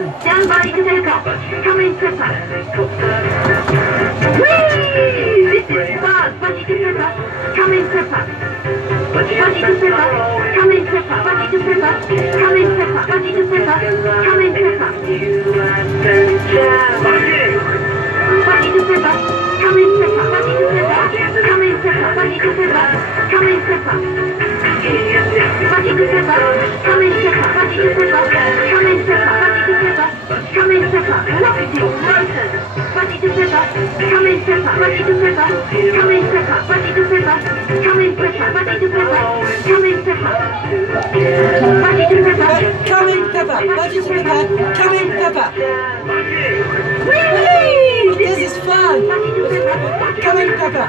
Stand by to take off. Come in, Pepper. Whee! This is fun. Budgie to Pepper. Come in, Pepper. Budgie to Pepper. Come in, Pepper. Budgie to Pepper. Come in, Pepper. Budgie to Pepper. Come in, Pepper. Budgie to Pepper. Come in, Pepper. Budgie to Pepper. Come in, Pepper. Budgie to Pepper. Come in, Pepper. Budgie to Pepper. Come in, Pepper. Budgie to Pepper. Come in, Pepper. Budgie to Pepper. Come in, Pepper. Rocketing motors. Budgie to Pepper. Come in, Pepper. Budgie to Pepper. Come in, Pepper. Budgie to Pepper. Come in, Pepper. Budgie to Pepper. Come in, Pepper. Budgie to Pepper. Come in, Pepper. Budgie to Pepper. Come in, Pepper. Whee! This is fun. Come in, Pepper.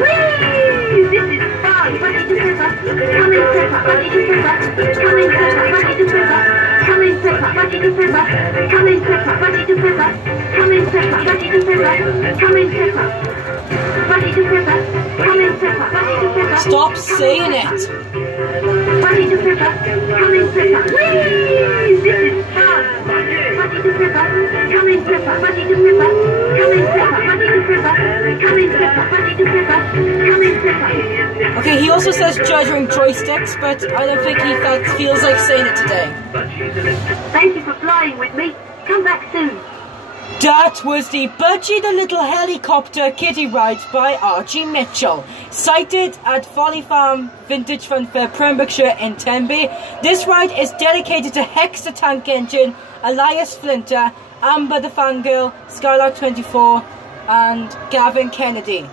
Whee! This is fun. Budgie to Pepper. Come in, Pepper. Budgie to Pepper. Come in, Pepper. Budgie to Pepper. Come in, Pepper. Budgie to Pepper. Come in, Pepper. Budgie to Pepper. Come in, Pepper. Budgie to Pepper. Come in, Pepper. Budgie to Pepper. Come in, Pepper. Budgie to Pepper. Stop saying it. Budgie to Pepper. Come in, Pepper. Whee! This is fun. Budgie to Pepper. Come in, Pepper. Budgie to Pepper. Come in, Pepper. Budgie to Pepper. Come in, Pepper. Budgie to Pepper. Come in, Pepper. Okay, he also says juddering joysticks, but I don't think he feels like saying it today. Thank you for flying with me. Come back soon. That was the Budgie the Little Helicopter kiddie ride by Archie Mitchell, sighted at Folly Farm Vintage Fun Fair, Pembrokeshire in Tenby. This ride is dedicated to Hex the Tank Engine, Elias Flinter, Amber the Fangirl, Skylark 24 and Gavin Kennedy.